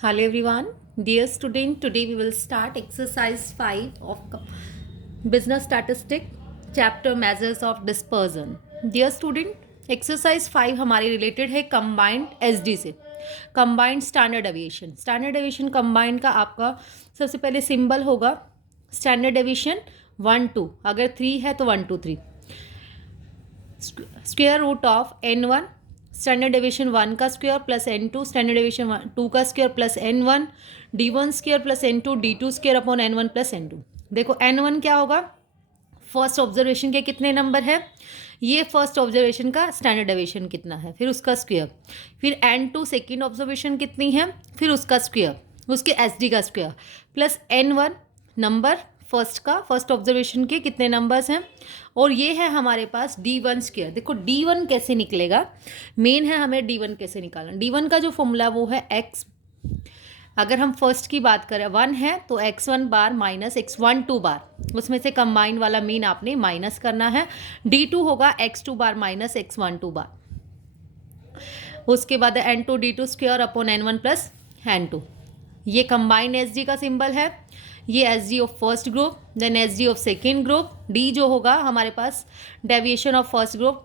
Hello everyone, dear student. Today we will start exercise 5 of business statistic chapter measures of dispersion. Dear student, exercise 5 हमारे related है combined SD से combined standard deviation. Standard deviation combined का आपका सबसे पहले symbol होगा standard deviation 1 2, अगर 3 है तो 1 2 3, square root of n1 standard deviation 1 का square plus n2 standard deviation 2 का square plus n1 d1 square plus n2 d2 square upon n1 plus n2. देखो n1 क्या होगा, फर्स्ट ऑब्जर्वेशन के कितने नंबर है, ये फर्स्ट ऑब्जर्वेशन का स्टैंडर्ड डेविएशन कितना है, फिर उसका स्क्वायर, फिर n2 सेकेंड ऑब्जर्वेशन कितनी है, फिर उसका स्क्वायर, उसके एसडी का square plus n1 number first का, फर्स्ट ऑब्जर्वेशन के कितने नंबर्स हैं, और ये है हमारे पास d1 स्क्वायर. देखो d1 कैसे निकलेगा, मेन है हमें d1 कैसे निकालना. d1 का जो फॉर्मूला वो है x, अगर हम फर्स्ट की बात करें 1 है तो x1 बार माइनस x12 बार, उसमें से कंबाइन वाला मीन आपने माइनस करना है. d2 होगा x2 बार माइनस x12 बार, उसके बाद n2 d2 square upon n1 plus n2. ये कंबाइन एसडी का सिंबल है, ये SD of first group, then SD of second group. D जो होगा हमारे पास डेविएशन ऑफ फर्स्ट ग्रुप,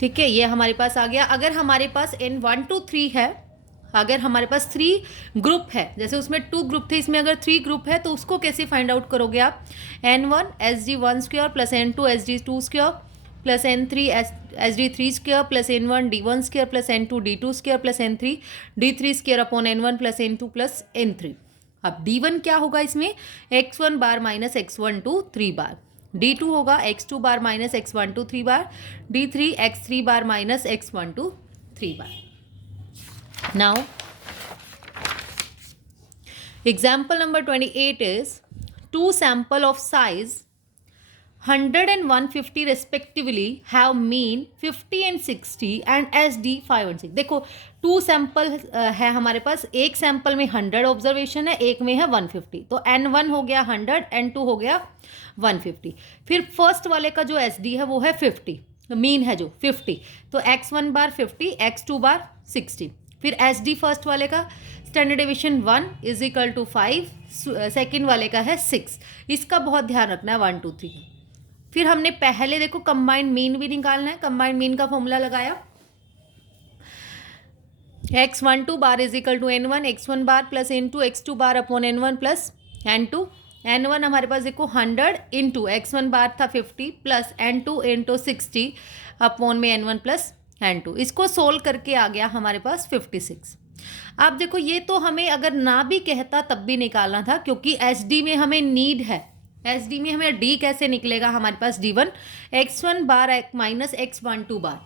ठीक है, ये हमारे पास आ गया. अगर हमारे पास n 1 2 3 है, अगर हमारे पास 3 ग्रुप है, जैसे उसमें 2 ग्रुप थे, इसमें अगर 3 ग्रुप है तो उसको कैसे फाइंड आउट करोगे आप, n1 sd1 square plus n2 sd2 square plus n3 sd3 square plus n1 d1 square plus n2 d2 square plus n3 d3 square upon n1 plus n2 plus n3. अब d1 क्या होगा इसमें, x1 bar minus x12 3 बार, d2 होगा x2 bar minus x12 3 bar, d3 x3 bar minus x12 3 bar. Now, example number 28 is two sample of size 100 and 150 respectively have mean 50 and 60 and SD 5 and 6. देखो 2 sample है हमारे पास, एक sample में 100 observation है, एक में है 150, तो n1 हो गया 100, n2 हो गया 150. फिर फर्स्ट वाले का जो SD है वो है 50, मीन है जो 50, तो x1 बार 50 x2 बार 60. फिर SD फर्स्ट वाले का standard deviation 1 is equal to 5, second वाले का है 6. इसका बहुत ध्यान रखना है 1 2 3. फिर हमने पहले देखो कंबाइंड मीन भी निकालना है, कंबाइंड मीन का फॉर्मूला लगाया, x12 bar is equal to n1 x1 bar plus n2 x2 bar upon n1 plus n2. n1 हमारे पास देखो 100 इंटू x1 बार था 50 प्लस n2 इंटू 60 अपॉन में n1 प्लस n2. इसको सोल्व करके आ गया हमारे पास 56. अब देखो ये तो हमें अगर ना भी कहता तब भी निकालना था, क्योंकि एच डी में हमें नीड है. एच डी में हमें डी कैसे निकलेगा, हमारे पास d1 x1 bar minus x12 बार,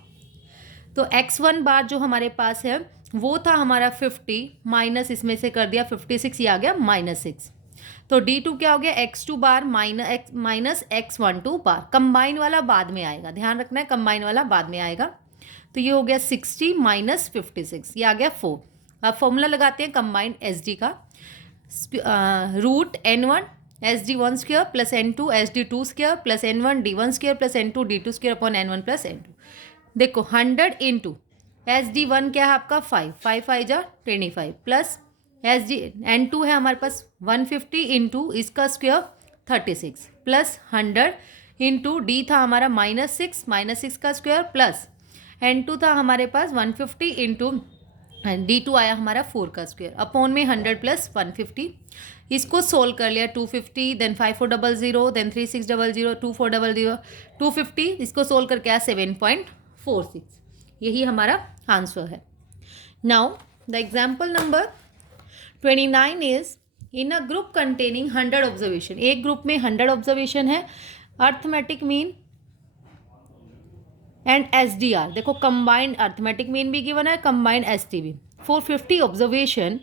तो x1 बार जो हमारे पास है वो था हमारा 50 माइनस इसमें से कर दिया 56, ये आ गया -6. तो d2 क्या हो गया, x2 बार माइनस x12 बार. कंबाइन वाला बाद में आएगा, ध्यान रखना है कंबाइन वाला बाद में आएगा. तो ये हो गया 60 माइनस 56, ये आ गया 4. अब फॉर्मूला लगाते हैं कंबाइंड एसडी का, root n1 sd1 square plus n2 sd2 square plus n1 d1 square plus n2 d2 square upon n1 plus n2. देखो 100 इंटू sd1 क्या है आपका 5 5 5 जा 25 प्लस n2 है हमारे पास 150 इंटू इसका स्क्वायर 36 प्लस 100 इंटू डी था हमारा -6 का स्क्वायर प्लस n2 था हमारे पास 150 इंटू d2 आया हमारा 4 का स्क्वायर अपॉन में 100 प्लस 150. इसको सोल्व कर लिया 250, देन 5400, देन 3600, 2400, 250. इसको सोल्व करके आया 7.46. यही हमारा आंसर है. Now the example number 29 is in a group containing 100 observation. एक ग्रुप में 100 ऑब्जर्वेशन है, अर्थमेटिक मीन एंड SDR. देखो कंबाइंड अर्थमेटिक मीन भी गिवन है, कंबाइंड ST भी. For 50 observation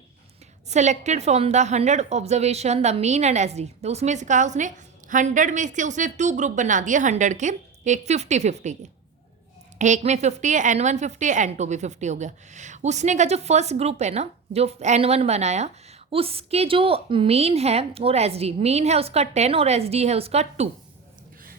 selected from the 100 observation the mean and SD. तो उसमें से कहा उसने 100 में से उसने 2 ग्रुप बना दिए 100 के, एक 50-50 के, एक में 50 है n1 50 है n2 भी 50 हो गया. उसने का जो फर्स्ट ग्रुप है ना, जो n1 बनाया, उसके जो मीन है और SD, मीन है उसका 10 और SD है उसका 2.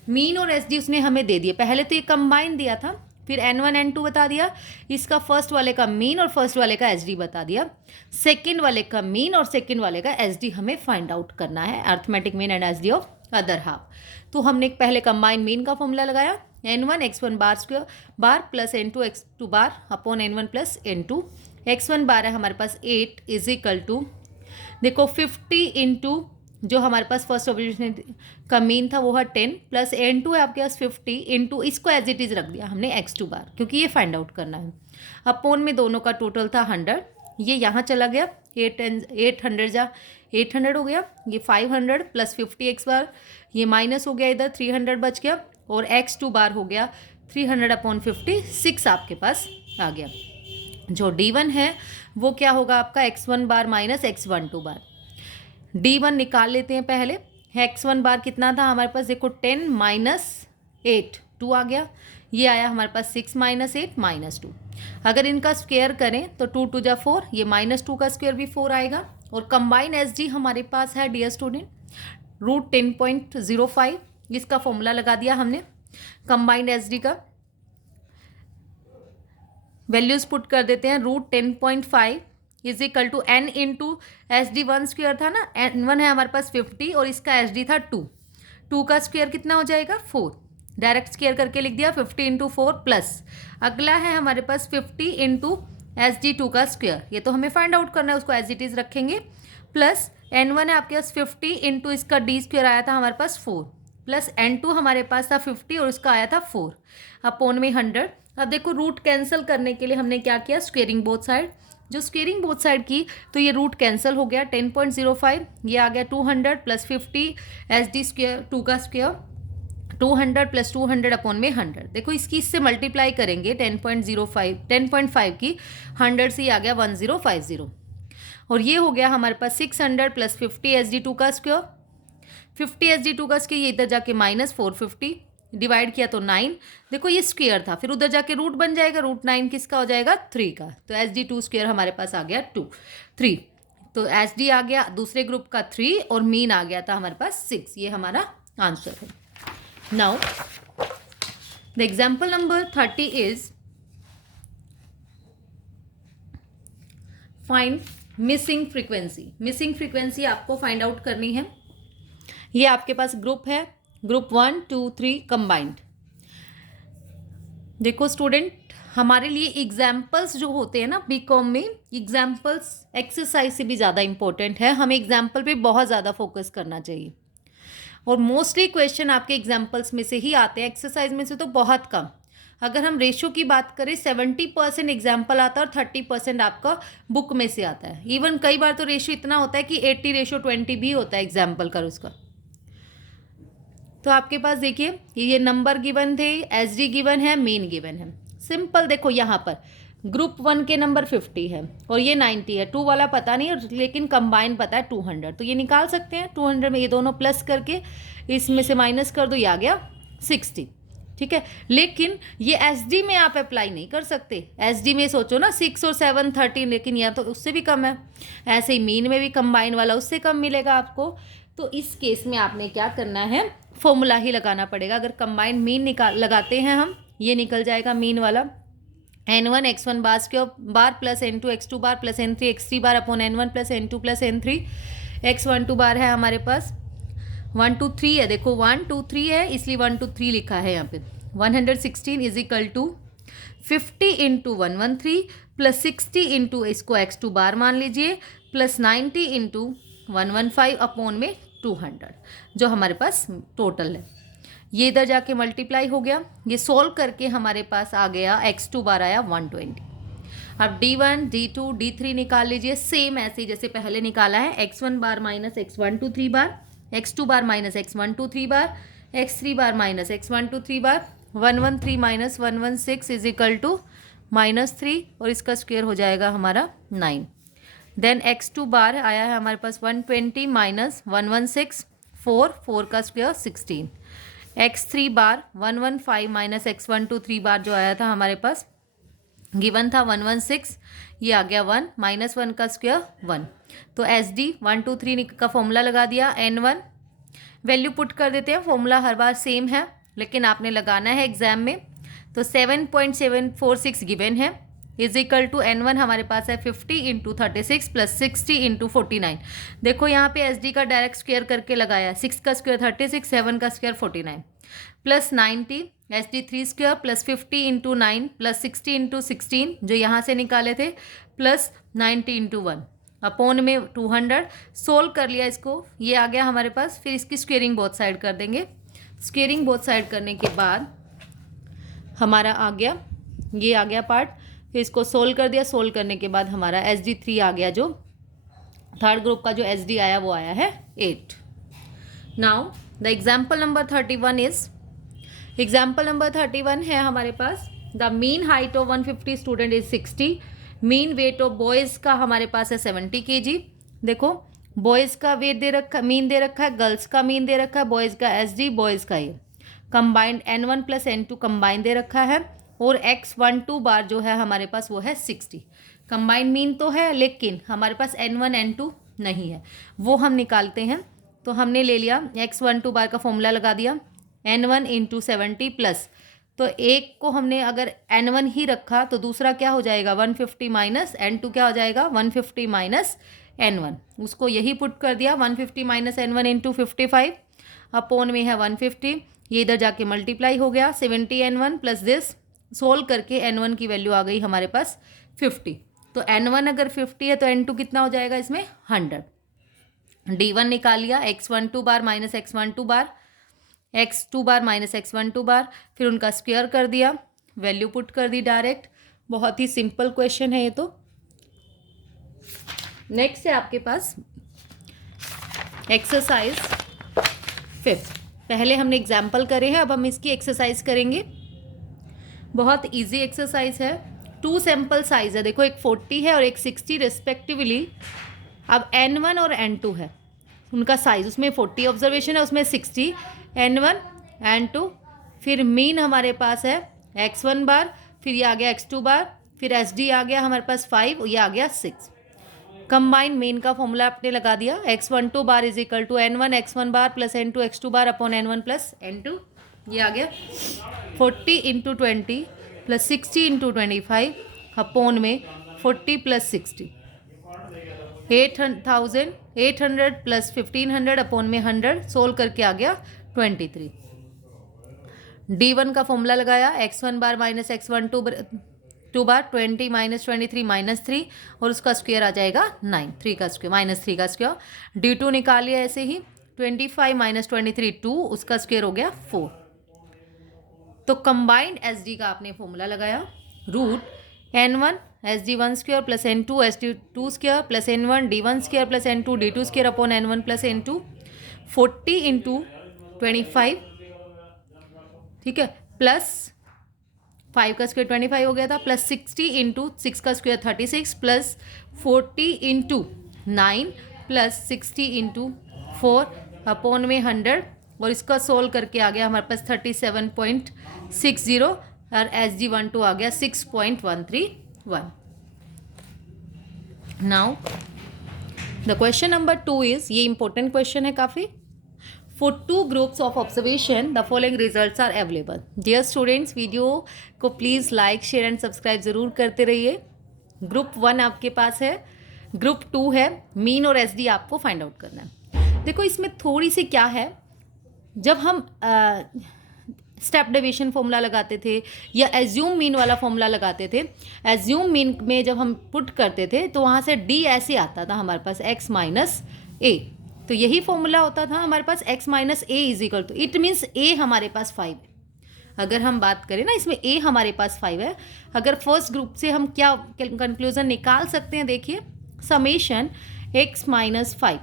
मीन और एसडी उसने हमें दे दिए. पहले तो ये कंबाइन दिया था फिर N1 N2 बता दिया, इसका फर्स्ट वाले का मीन और फर्स्ट वाले का एच डी बता दिया, सेकेंड वाले का मीन और सेकेंड वाले का एच डी हमें फाइंड आउट करना है, arithmetic mean and H D of other half. तो हमने पहले कंबाइन मीन का फॉर्मूला लगाया, N1 x1 bar square bar plus N2 x2 bar upon N1 plus N2। x1 bar है हमारे पास 8 इज इक्वल टू, देखो 50 इंटू जो हमारे पास फर्स्ट ऑब्जर्वेशन का मीन था वो है 10 प्लस N2 है आपके पास 50 इंटू, इसको एज इट इज़ रख दिया हमने x2 बार क्योंकि ये फाइंड आउट करना है। अपॉन में दोनों का टोटल था 100, ये यहाँ चला गया, 800 हो गया, ये 500 प्लस 50 x बार, ये माइनस हो गया, इधर 300 बच गया और x2 बार हो गया 300 अपॉन 50, 6 आपके पास आ गया। जो D1 है वो क्या होगा आपका x1 बार माइनस x12 बार। D1 निकाल लेते हैं पहले, x1 बार कितना था हमारे पास, देखो 10 माइनस 8 2 आ गया, ये आया हमारे पास 6 माइनस 8 माइनस 2। अगर इनका स्क्वायर करें तो 2 2 जा 4, ये माइनस 2 का स्क्वायर भी 4 आएगा। और कंबाइन एस डी हमारे पास है डियर स्टूडेंट रूट 10.05, इसका फॉर्मूला लगा दिया हमने। कंबाइंड एस डी का वैल्यूज पुट कर देते हैं, root 10.5 is equal to N into S D one square था ना, N1 है हमारे पास 50 और इसका एस डी था 2 का स्क्वायर कितना हो जाएगा 4, डायरेक्ट स्क्वायर करके लिख दिया 50 इंटू 4 प्लस अगला है हमारे पास 50 इंटू एस डी 2 का स्क्वायर, ये तो हमें फाइंड आउट करना है, उसको एज इट इज रखेंगे, प्लस N1 है आपके पास 50 इंटू इसका डी स्क्वायर आया था हमारे पास 4 प्लस N2 हमारे पास था 50 और इसका आया था 4 अपॉन में 100। अब देखो रूट कैंसिल करने के लिए हमने क्या किया, स्क्वेयरिंग बोथ साइड, जो स्क्वेयरिंग बोथ साइड की तो ये रूट कैंसिल हो गया, 10.05 ये आ गया 200 प्लस 50 एस डी स्क्वेयर 2 का स्क्वेयर 200 प्लस 200 अपॉन में 100। देखो इसकी इससे मल्टीप्लाई करेंगे 10.5 की 100 से ये आ गया 1050 और ये हो गया हमारे पास 600 प्लस 50 एस डी 2 का स्क्वेयर, 50 एस डी 2 का स्क्वेयर, ये इधर जाके माइनस 450 डिवाइड किया तो 9, देखो ये स्क्वेयर था, फिर उधर जाके रूट बन जाएगा, रूट 9 किसका हो जाएगा 3 का, तो एस डी 2 स्क्वेयर हमारे पास आ गया 3, तो एस डी आ गया दूसरे ग्रुप का 3 और मीन आ गया था हमारे पास 6, ये हमारा आंसर है। Now the example number 30 is find missing frequency. Missing frequency आपको फाइंड आउट करनी है। ये आपके पास ग्रुप है, ग्रुप 1 2 3 कंबाइंड। देखो स्टूडेंट, हमारे लिए एग्जाम्पल्स जो होते हैं ना बीकॉम में, एग्जाम्पल्स एक्सरसाइज से भी ज़्यादा इंपॉर्टेंट है, हमें एग्जाम्पल पे बहुत ज़्यादा फोकस करना चाहिए और मोस्टली क्वेश्चन आपके एग्जाम्पल्स में से ही आते हैं, एक्सरसाइज में से तो बहुत कम। अगर हम रेशो की बात करें 70% एग्जाम्पल आता है और 30% आपका बुक में से आता है। इवन कई बार तो रेशो इतना होता है कि 80:20 भी होता है एग्जाम्पल का उसका। तो आपके पास देखिए ये नंबर गिवन थे, एस डी गिवन है, मीन गिवन है। सिंपल देखो यहाँ पर ग्रुप 1 के नंबर 50 है और ये 90 है, 2 वाला पता नहीं है लेकिन कंबाइन पता है 200, तो ये निकाल सकते हैं। 200 में ये दोनों प्लस करके इसमें से माइनस कर दो, ये आ गया 60, ठीक है। लेकिन ये एस डी में आप अप्लाई नहीं कर सकते, एस डी में सोचो ना 6 और 7 13, लेकिन यह तो उससे भी कम है। ऐसे ही मीन में भी कंबाइन वाला उससे कम मिलेगा आपको, तो इस केस में आपने क्या करना है, फॉर्मूला ही लगाना पड़ेगा। अगर कंबाइन मीन लगाते हैं हम, ये निकल जाएगा मीन वाला N1 x1 bar square bar plus N2 x2 bar plus N3 x3 bar upon N1 plus N2 plus N3 x12 bar है हमारे पास 1 2 3 है, देखो 1 2 3 है इसलिए 1 2 3 लिखा है यहाँ पे। 116 is equal to 50 into 113 plus 60 into इसको x2 बार मान लीजिए प्लस 90 इंटू 115 अपॉन में 200, जो हमारे पास टोटल है। ये इधर जाके मल्टीप्लाई हो गया, ये सोल्व करके हमारे पास आ गया x2 बार आया 120। अब D1 D2 D3 निकाल लीजिए, सेम ऐसे जैसे पहले निकाला है, x1 bar minus x123 bar, x2 bar minus x123 bar, x3 bar minus x123 bar, 113 minus 116 is equal to -3 और इसका स्क्वायर हो जाएगा हमारा 9। देन x2 बार आया है हमारे पास 120 माइनस 116 4 का स्क्वायर 16। x3 बार 115 माइनस x123 बार जो आया था हमारे पास गिवन था 116, ये आ गया 1 माइनस 1 का स्क्वायर 1। तो एस डी 1 2 3 का फॉर्मूला लगा दिया, N1 वैल्यू पुट कर देते हैं, फॉर्मूला हर बार सेम है लेकिन आपने लगाना है एग्जाम में। तो 7.746 गिवन है, इज इक्वल टू N1 हमारे पास है 50 इंटू 36 प्लस 60 इंटू 49। देखो यहाँ पे SD का डायरेक्ट स्क्वायर करके लगाया, 6 का स्क्वायर 36, 7 का square 49 plus 90 SD 3 square plus 50 into 9 plus 60 into 16 जो यहाँ से निकाले थे प्लस 90 इंटू 1 अपॉन में 200। सोल्व कर लिया इसको, ये आ गया हमारे पास। फिर इसकी स्क्वेयरिंग बोथ साइड कर देंगे। स्क्वेयरिंग बोथ साइड करने के बाद हमारा आ गया, ये आ गया पार्ट। फिर इसको सोल्व कर दिया। सोल्व करने के बाद हमारा SD3 आ गया, जो थर्ड ग्रुप का जो SD आया वो आया है 8। Now the example number 31 is, example number 31 है हमारे पास, the mean height of 150 student is 60, mean weight of boys का हमारे पास है 70 kg। देखो बॉयज़ का वेट दे रखा, मीन दे रखा है, गर्ल्स का मीन दे रखा है, बॉयज़ का SD, बॉयज़ का ये combined N1 plus N2 combine दे रखा है, और X12 बार जो है हमारे पास वो है 60। कंबाइंड मीन तो है लेकिन हमारे पास N1 N2 नहीं है, वो हम निकालते हैं। तो हमने ले लिया X12 बार का फॉर्मूला लगा दिया, N1 इंटू 70 प्लस, तो एक को हमने अगर N1 ही रखा तो दूसरा क्या हो जाएगा 150 माइनस N2 क्या हो जाएगा 150 माइनस N1, उसको यही पुट कर दिया 150 माइनस N1 इंटू 55 अपॉन में है 150, ये इधर जाके मल्टीप्लाई हो गया 70 N1 प्लस दिस। सोल्व करके N1 की वैल्यू आ गई हमारे पास 50। तो N1 अगर 50 है तो N2 कितना हो जाएगा इसमें 100। D1 निकाल लिया, X12 बार माइनस X12 बार, X2 बार माइनस X12 बार, फिर उनका स्क्वायर कर दिया, वैल्यू पुट कर दी डायरेक्ट। बहुत ही सिंपल क्वेश्चन है ये तो। नेक्स्ट है आपके पास एक्सरसाइज 5। पहले हमने एग्जाम्पल करे हैं, अब हम इसकी एक्सरसाइज करेंगे। बहुत इजी एक्सरसाइज है। 2 सैम्पल साइज है, देखो एक 40 है और एक 60 रिस्पेक्टिवली। अब N1 और N2 है, उनका साइज, उसमें 40 ऑब्जर्वेशन है, उसमें 60, N1 N2। फिर मीन हमारे पास है X1 बार, फिर ये आ गया X2 बार, फिर SD आ गया हमारे पास 5, ये आ गया 6। कंबाइन मीन का फॉर्मूला आपने लगा दिया, X12 bar is equal to N1 X1 bar plus N2 X2 bar upon N1 plus N2। ये आ गया 40 इंटू 20 प्लस 60 इंटू 25 अपॉन में 40 प्लस 60, 800 प्लस 1500 अपॉन में 100। सोल्व करके आ गया 23। D1 का फॉर्मूला लगाया, X1 बार माइनस X12 बार 20 माइनस 23 माइनस 3, और उसका स्क्वायर आ जाएगा 9, 3 का स्क्वायर माइनस 3 का स्क्वायर। D2 निकाल लिया ऐसे ही, 25 माइनस 23 2, उसका स्क्वायर हो गया 4। तो कंबाइंड SD का आपने फॉर्मूला लगाया, root N1 SD1 square plus N2 SD2 square plus N1 D1 square plus N2 D2 square upon N1 plus N2, 40 into 25, ठीक है, प्लस 5 का स्क्वायर 25 हो गया था, प्लस 60 इंटू 6 का square 36 plus 40 into 9 plus 60 into 4 upon में 100, और इसका सोल्व करके आ गया हमारे पास 37.60, और SD12 आ गया 6.131। Now the question number 2 is, ये इंपॉर्टेंट क्वेश्चन है काफ़ी। For 2 groups of observation, the following results are available. Dear students, video को please like share and subscribe ज़रूर करते रहिए। ग्रुप 1 आपके पास है, ग्रुप 2 है, मीन और SD आपको फाइंड आउट करना है। देखो इसमें थोड़ी सी क्या है, जब हम स्टेप डेविएशन फॉर्मूला लगाते थे या एज्यूम मीन वाला फॉर्मूला लगाते थे, एज्यूम मीन में जब हम पुट करते थे तो वहाँ से D ऐसे आता था हमारे पास x माइनस ए, तो यही फॉर्मूला होता था हमारे पास x minus A is equal to, it means a हमारे पास 5 है। अगर हम बात करें ना, इसमें a हमारे पास 5 है। अगर फर्स्ट ग्रुप से हम क्या कंक्लूजन निकाल सकते हैं, देखिए summation x minus 5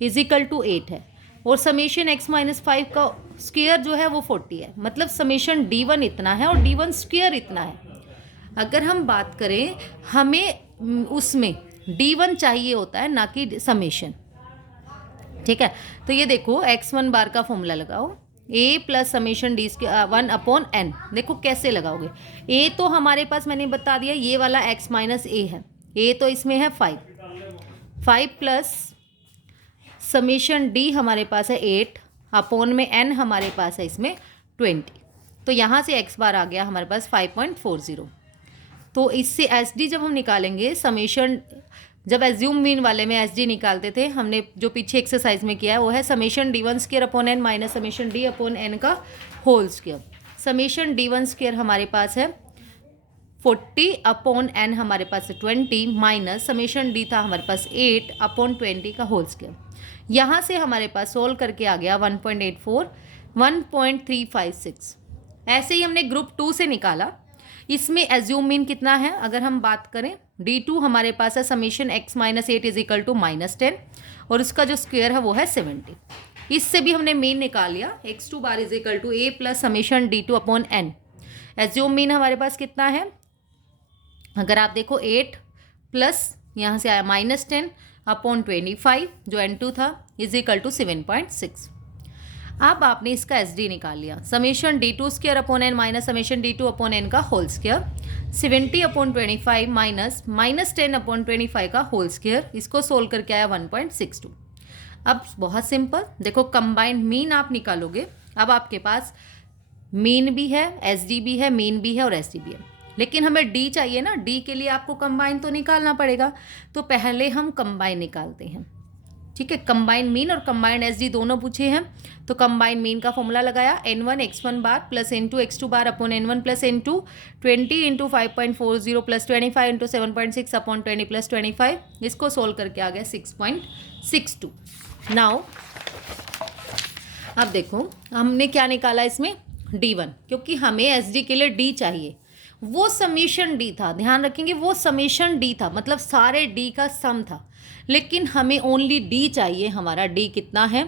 is equal to 8 है, और समेशन x माइनस 5 का स्क्वायर जो है वो 40 है, मतलब समेशन D1 इतना है और D1 स्क्वायर इतना है। अगर हम बात करें, हमें उसमें D1 चाहिए होता है, ना कि समेशन, ठीक है। तो ये देखो x1 बार का फॉर्मूला लगाओ, a plus summation D 1 upon n। देखो कैसे लगाओगे, a तो हमारे पास मैंने बता दिया ये वाला x माइनस ए है, a तो इसमें है 5 प्लस समेशन D हमारे पास है 8 अपॉन में n हमारे पास है इसमें 20, तो यहाँ से x बार आ गया हमारे पास 5.40। तो इससे एस डी जब हम निकालेंगे समेशन, जब एज्यूम मीन वाले में एस डी निकालते थे, हमने जो पीछे एक्सरसाइज में किया है वो है summation d1 square upon n minus summation d upon n का whole square. Summation d1 square हमारे पास है 40 अपॉन n हमारे पास है 20 माइनस समेशन d था हमारे पास 8 अपॉन 20 का होल स्क्वायर। यहाँ से हमारे पास सोल्व करके आ गया 1.84 1.356। ऐसे ही हमने ग्रुप 2 से निकाला। इसमें एज्यूम मीन कितना है, अगर हम बात करें D2 हमारे पास है summation x minus 8 is equal to -10 और उसका जो स्क्वायर है वो है 70। इससे भी हमने मीन निकाल लिया x2 bar is equal to a plus summation D2 upon n। Assume mean हमारे पास कितना है, अगर आप देखो 8 प्लस यहाँ से आया -10 अपॉन 25 जो n2 था इज इक्वल टू 7.6। अब आपने इसका एस डी निकाल लिया, summation D2 square upon n minus summation D2 upon n का whole square, 70 upon 25 minus -10 upon 25 का होल स्क्वायर। इसको सोल्व करके आया 1.62। अब बहुत सिंपल, देखो कंबाइंड मीन आप निकालोगे। अब आपके पास मीन भी है, एस डी भी है, मीन भी है और एस डी भी है, लेकिन हमें डी चाहिए ना। डी के लिए आपको कंबाइन तो निकालना पड़ेगा, तो पहले हम कंबाइन निकालते हैं। ठीक है, कंबाइन मीन और कंबाइंड एस डी दोनों पूछे हैं। तो कंबाइंड मीन का फॉर्मूला लगाया n1 x1 bar plus n2 x2 bar upon n1 plus n2 20 into 5.40 plus 25 into 7.6 upon 20 plus 25। इसको सोल्व करके आ गया 6.62। नाउ अब देखो हमने क्या निकाला इसमें D1, क्योंकि हमें एस डी के लिए डी चाहिए। वो समीशन डी था, ध्यान रखेंगे वो समीशन डी था, मतलब सारे डी का सम था, लेकिन हमें ओनली डी चाहिए। हमारा डी कितना है,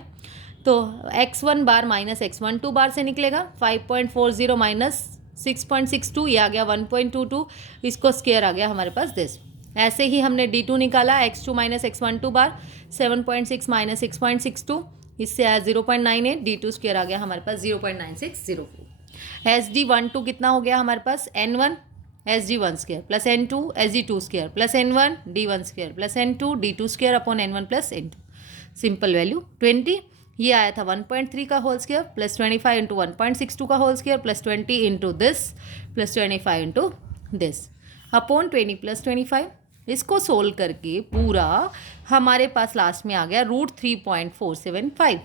तो x1 बार माइनस x12 बार से निकलेगा 5.40 माइनस 6.62, ये आ गया 1.22। इसको स्क्वायर आ गया हमारे पास दिस। ऐसे ही हमने D2 निकाला x2 माइनस x12 बार 7.6 माइनस 6.62, इससे आया 0.98। D2 स्क्वायर आ गया हमारे पास 0.9604। SD12 कितना हो गया हमारे पास n1 SD1 square plus n2 SD2 square plus n1 D1 square plus n2 D2 square upon n1 plus n2। Simple value 20, ये आया था 1.3 का होल स्क्वायर प्लस 25 इंटू 1.62 का whole square plus 20 into this plus 25 into this upon 20 plus 25। इसको solve करके पूरा हमारे पास last में आ गया √3.475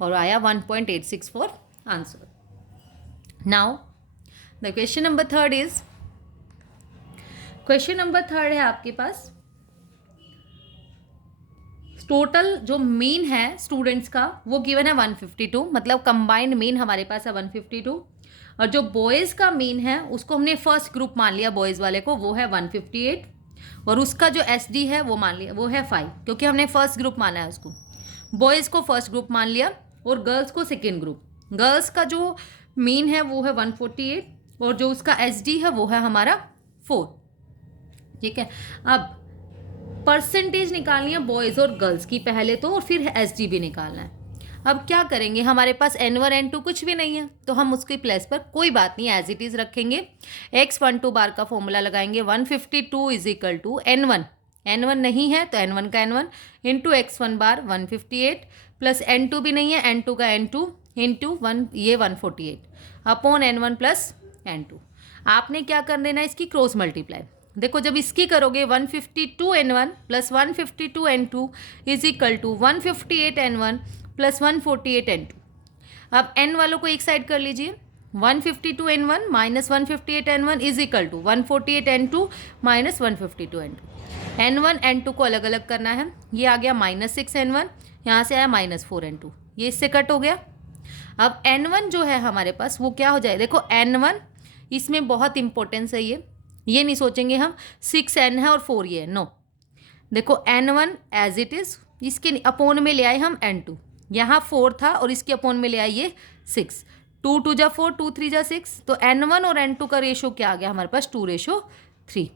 और आया 1.864 answer. Now the question number third is, question number third है आपके पास टोटल जो मीन है स्टूडेंट्स का वो गिवन है 152, मतलब कंबाइंड मीन हमारे पास है 152, और जो बॉयज़ का मीन है उसको हमने फर्स्ट ग्रुप मान लिया बॉयज़ वाले को, वो है 158, और उसका जो एस डी है वो मान लिया वो है 5, क्योंकि हमने फर्स्ट ग्रुप माना है उसको। बॉयज़ को फर्स्ट ग्रुप मान लिया और गर्ल्स को सेकेंड ग्रुप। गर्ल्स का जो मीन है वो है 148 और जो उसका एस डी है वो है हमारा 4। ठीक है, अब परसेंटेज निकालनी है बॉयज़ और गर्ल्स की पहले तो, और फिर एस डी भी निकालना है। अब क्या करेंगे, हमारे पास n1 n2 कुछ भी नहीं है, तो हम उसके प्लेस पर कोई बात नहीं एज इट इज़ रखेंगे। x12 बार का फॉर्मूला लगाएंगे 152 इज इक्वल टू n1 नहीं है तो n1 का n1 इंटू x1 बार 158 प्लस n2 भी नहीं है, n2 का n2 इंटू 1 ये 148 अपॉन n1 प्लस n2। आपने क्या कर देना, इसकी क्रॉस मल्टीप्लाई। देखो जब इसकी करोगे 152 n1 plus 152 n2 is equal to 158 n1 plus 148 n2। अब n वालों को एक साइड कर लीजिए, 152 n1 minus 158 n1 is equal to 148 n2 minus 152 n2। n1 n2 को अलग अलग करना है, ये आ गया -6 n1, यहाँ से आया -4 n2, ये इससे कट हो गया। अब n1 जो है हमारे पास वो क्या हो जाए, देखो n1 इसमें बहुत इंपॉर्टेंस है, ये नहीं सोचेंगे हम 6n है और 4 ये है, नो। देखो n1 एज इट इज़, इसके अपोन में ले आए हम n2, यहाँ 4 था और इसके अपोन में ले आए ये 6, 2 2 जा 4 2 3 जा 6, तो n1 और n2 का रेशो क्या आ गया हमारे पास 2:3।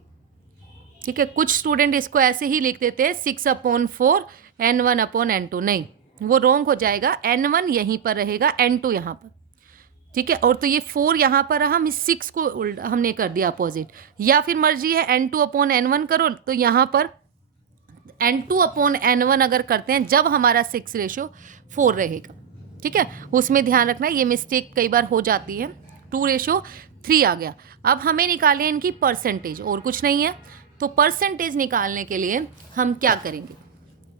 ठीक है, कुछ स्टूडेंट इसको ऐसे ही लिख देते हैं 6/4 n1/n2, नहीं वो रॉन्ग हो जाएगा, n1 यहीं पर रहेगा, n2 यहाँ पर। ठीक है, और तो ये 4 यहाँ पर हम इस 6 को हमने कर दिया अपोजिट, या फिर मर्जी है n2/n1 करो, तो यहाँ पर n2/n1 अगर करते हैं जब हमारा 6:4 रहेगा। ठीक है, उसमें ध्यान रखना, ये मिस्टेक कई बार हो जाती है, 2:3 आ गया। अब हमें निकाले इनकी परसेंटेज, और कुछ नहीं है। तो परसेंटेज निकालने के लिए हम क्या करेंगे,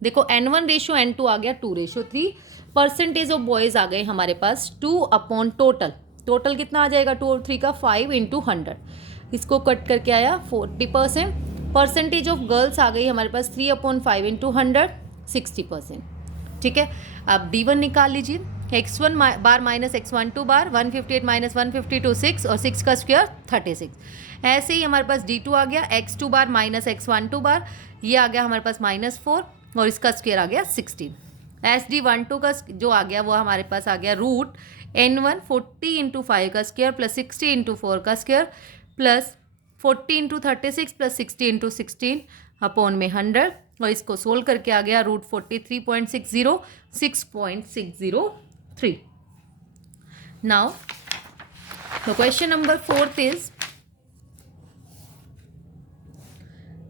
देखो N1:N2 आ गया 2:3। परसेंटेज ऑफ बॉयज़ आ गए हमारे पास 2 टोटल। टोटल कितना आ जाएगा 2 और 3 का 5 × 100। इसको कट करके आया 40%। परसेंटेज ऑफ गर्ल्स आ गई हमारे पास 3/5 × 100 60%। ठीक है, अब D1 निकाल लीजिए। x1 बार माइनस x12 बार 158 माइनस 152 6 और 6 का स्क्वायर 36। ऐसे ही हमारे पास D2 आ गया x2 बार माइनस x12 बार, ये आ गया हमारे पास -4 और इसका स्क्वायर आ गया 16। SD12 का जो आ गया वो हमारे पास आ गया रूट N1 40 × 5 का स्क्वायर प्लस 60 × 4 का स्क्वायर प्लस 40 × 36 प्लस 60 × 16 अपॉन में 100, और इसको सोल्व करके आ गया root 43.60 6.603। Now the question number 4 is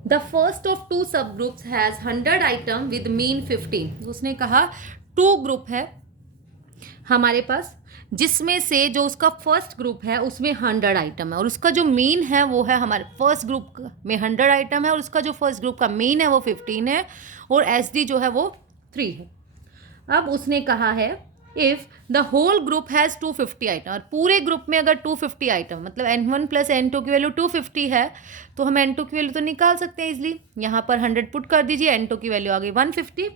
the first of 2 sub groups has 100 item with mean 15। उसने कहा 2 ग्रुप है हमारे पास, जिसमें से जो उसका फर्स्ट ग्रुप है उसमें 100 आइटम है, और उसका जो मीन है वो है हमारे फर्स्ट ग्रुप में 100 आइटम है, और उसका जो फर्स्ट ग्रुप का मीन है वो 15 है, और SD जो है वो 3 है। अब उसने कहा है if the whole group has 250 item, और पूरे ग्रुप में अगर 250 आइटम मतलब N1 + N2 की वैल्यू 250 है, तो हम N2 की वैल्यू तो निकाल सकते हैं इजली। यहाँ पर 100 पुट कर दीजिए, N2 की वैल्यू आ गई 150।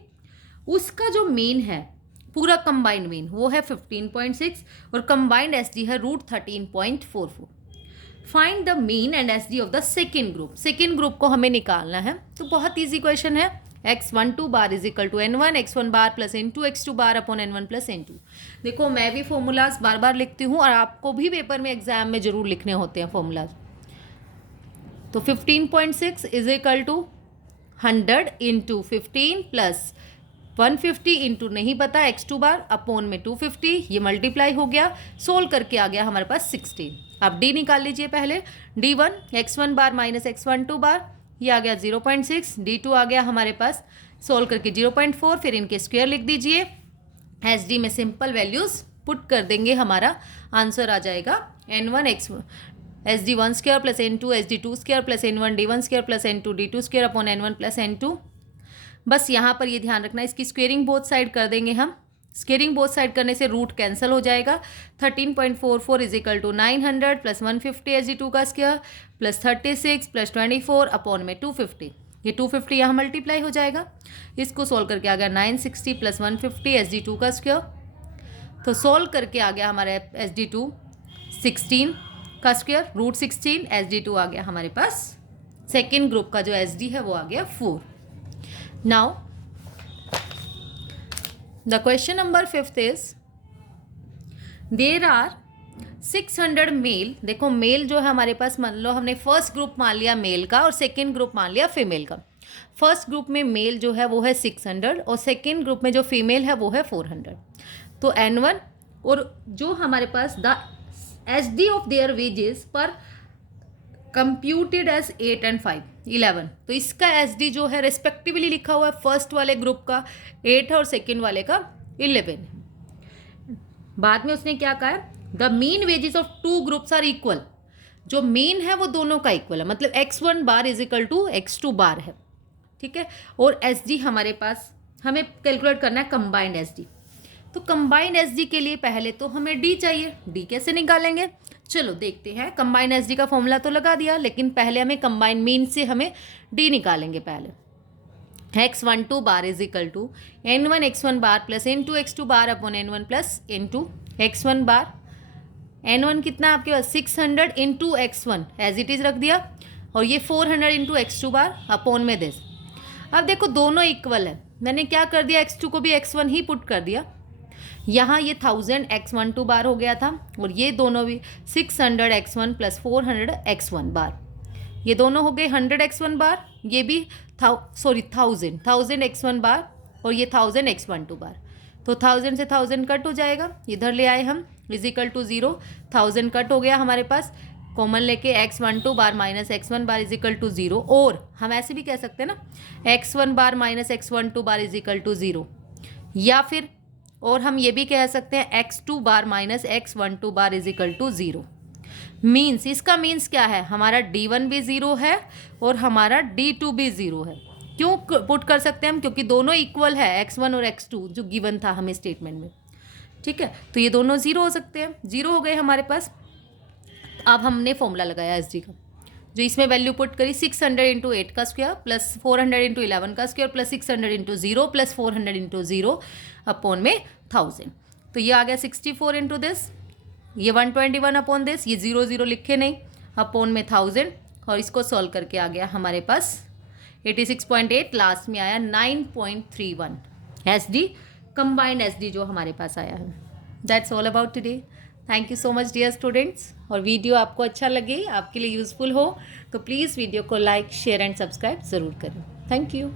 उसका जो मीन है पूरा कंबाइंड मीन वो है 15.6 और कंबाइंड SD है root 13.44। Find the mean and SD of the second group. Second group को हमें निकालना है, तो बहुत ईजी क्वेश्चन है। x12 bar is equal to N1 x1 bar plus N2 x2 bar upon N1 plus N2। देखो मैं भी फॉर्मूलाज बार बार लिखती हूँ और आपको भी पेपर में एग्जाम में जरूर लिखने होते हैं फॉर्मूलाज। तो 15.6 is equal to 100 × 15 plus 150 into नहीं पता x2 बार अपॉन में 250, ये मल्टीप्लाई हो गया, सोल्व करके आ गया हमारे पास 16। अब D निकाल लीजिए पहले। D1 x1 bar minus x12 बार, ये आ गया 0.6। D2 आ गया हमारे पास, सोल्व करके 0.4, फिर इनके स्क्वायर लिख दीजिए। SD में सिंपल वैल्यूज पुट कर देंगे, हमारा आंसर आ जाएगा N1 x1 SD1 square plus N2 SD2 square plus N1 D1 square plus N2 D2 square upon N1 plus N2। बस यहाँ पर ये ध्यान रखना, इसकी स्क्वेयरिंग बोथ साइड कर देंगे हम। स्क्वेयरिंग बोथ साइड करने से रूट कैंसिल हो जाएगा। 13.44 is equal to 900 plus 150 SD2 का स्क्वायर प्लस 36 प्लस 24 अपॉन में 250। ये 250 यहाँ मल्टीप्लाई हो जाएगा। इसको सोल्व करके आ गया 960 प्लस 150 SD2 का स्क्वायर। तो सोल्व करके आ गया हमारे SD2 16 का स्क्वायर रूट 16। SD2 आ गया हमारे पास, सेकेंड ग्रुप का जो SD है वो आ गया 4। Now, the question number 5 is there are 600 male. देखो मेल जो है हमारे पास, मान लो हमने फर्स्ट ग्रुप मान लिया मेल का और सेकेंड ग्रुप मान लिया फीमेल का। फर्स्ट ग्रुप में मेल जो है वो है 600 और सेकेंड ग्रुप में जो फीमेल है वो है 400। तो N1 और जो हमारे पास the SD of their weights पर कंप्यूटेड एज 8 एंड 5 11। तो इसका SD जो है रेस्पेक्टिवली लिखा हुआ है, फर्स्ट वाले ग्रुप का 8 है और सेकेंड वाले का 11 है। बाद में उसने क्या कहा है, the mean wages of 2 groups are equal. जो मीन है वो दोनों का इक्वल है, मतलब x1 bar is equal to x2 bar है। ठीक है, और SD हमारे पास हमें कैलकुलेट करना है कंबाइंड SD। तो कंबाइंड SD के लिए पहले तो हमें D चाहिए। D कैसे निकालेंगे, चलो देखते हैं। कंबाइंड SD का फॉर्मूला तो लगा दिया, लेकिन पहले हमें कंबाइंड मीन से हमें D निकालेंगे। पहले x12 bar is equal to N1 x1 bar plus N2 x2 bar upon N1 plus N2 x1 bar. N1 कितना आपके पास 600 into x1 as it is रख दिया, और ये 400 इंटू x2 बार अपॉन में दिस। अब देखो दोनों इक्वल है, मैंने क्या कर दिया, x2 को भी x1 ही पुट कर दिया। यहाँ ये 1000 x12 बार हो गया था, और ये दोनों भी 600 x1 प्लस 400 x1 बार, ये दोनों हो गए 100 x1 बार, ये भी 1000 x1 बार, और ये 1000 x12 बार। तो 1000 से 1000 कट हो जाएगा, इधर ले आए हम इज इक्वल टू 0। 1000 कट हो गया हमारे पास, कॉमन लेके x12 bar minus x1 bar is equal to 0। और हम ऐसे भी कह सकते हैं ना, x1 bar minus x12 bar is equal to 0, या फिर और हम ये भी कह सकते हैं x2 bar minus x12 bar is equal to 0। Means, इसका मीन्स क्या है, हमारा D1 भी ज़ीरो है और हमारा D2 भी ज़ीरो है। क्यों पुट कर सकते हैं हम, क्योंकि दोनों इक्वल है, x1 और x2 जो गिवन था हमें स्टेटमेंट में, ठीक है। तो ये दोनों ज़ीरो हो सकते हैं, ज़ीरो हो गए हमारे पास। अब हमने फॉर्मूला लगाया एस डी का, जो इसमें वैल्यू पुट करी 600 इंटू 8 का स्क्वायर प्लस 400 इंटू 11 का square plus 600 into 0 plus 400 into 0 upon में 1000। तो ये आ गया 64 इंटू दिस, ये 121 अपॉन दिस, ये 0 0 लिखे नहीं, अपॉन में 1000, और इसको सॉल्व करके आ गया हमारे पास 86.8, लास्ट में आया 9.31 S D, combined S D जो हमारे पास आया है। That's all about today. Thank you so much dear students. और वीडियो आपको अच्छा लगे, आपके लिए यूज़फुल हो, तो प्लीज़ वीडियो को लाइक, शेयर एंड सब्सक्राइब ज़रूर करें। Thank you.